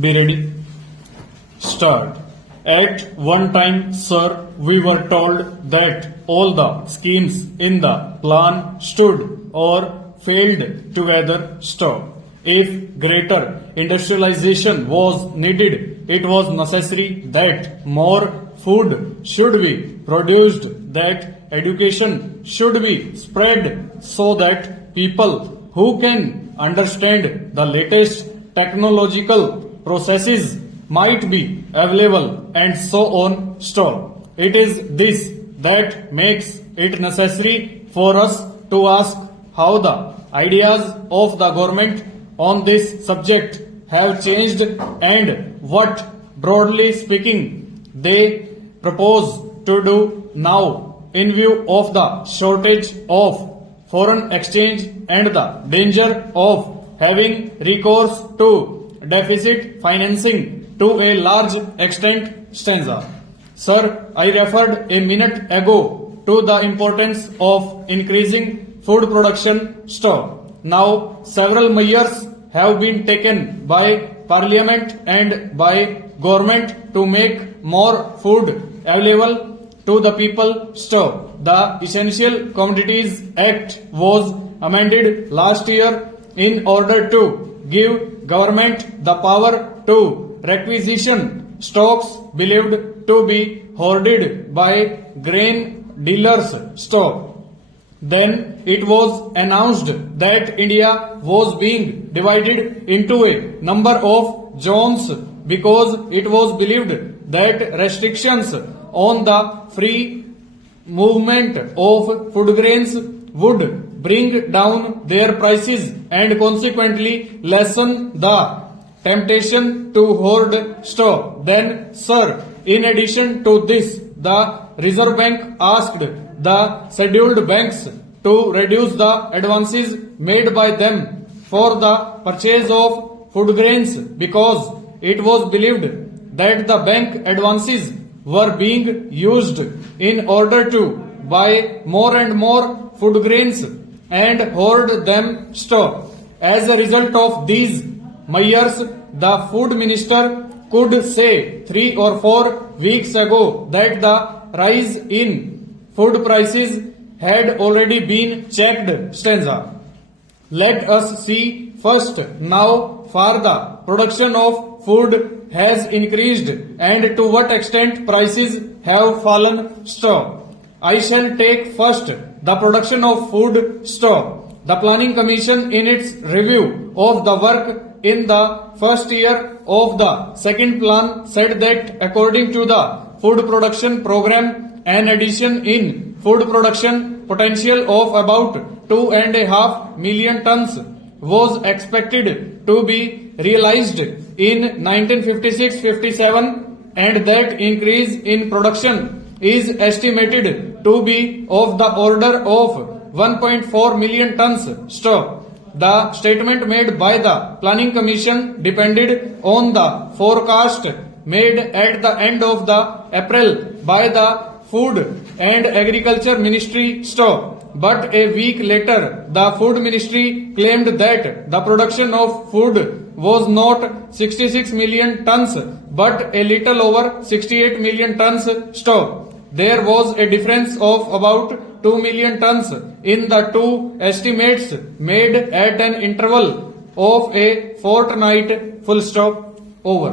Be ready. Start. At one time, sir, we were told that all the schemes in the plan stood or failed together stop. If greater industrialization was needed, it was necessary that more food should be produced, that education should be spread so that people who can understand the latest technological processes might be available, and so on. Stop. It is this that makes it necessary for us to ask how the ideas of the government on this subject have changed and what, broadly speaking, they propose to do now in view of the shortage of foreign exchange and the danger of having recourse to deficit financing to a large extent. Stanza. Sir, I referred a minute ago to the importance of increasing food production. Stop. Now, several measures have been taken by Parliament and by government to make more food available to the people. Stop. The Essential Commodities Act was amended last year in order to give government the power to requisition stocks believed to be hoarded by grain dealers. Stop. Then it was announced that India was being divided into a number of zones because it was believed that restrictions on the free movement of food grains would bring down their prices and consequently lessen the temptation to hoard. Stop. Then, sir, in addition to this, the Reserve Bank asked the scheduled banks to reduce the advances made by them for the purchase of food grains because it was believed that the bank advances were being used in order to buy more and more food grains and hoard them. Stop. As a result of these measures, the food minister could say 3 or 4 weeks ago that the rise in food prices had already been checked. Stanza. Let us see first now for the production of food has increased and to what extent prices have fallen. Stop. I shall take first the production of food. Stop. The Planning Commission in its review of the work in the first year of the second plan said that according to the food production program, an addition in food production potential of about 2.5 million tons was expected to be realized in 1956-57 and that increase in production is estimated to be of the order of 1.4 million tons. Stop. The statement made by the Planning Commission depended on the forecast made at the end of the April by the Food and Agriculture Ministry. Stop. But a week later, the Food Ministry claimed that the production of food was not 66 million tons but a little over 68 million tons. Stop. There was a difference of about 2 million tons in the two estimates made at an interval of a fortnight. Full stop. Over.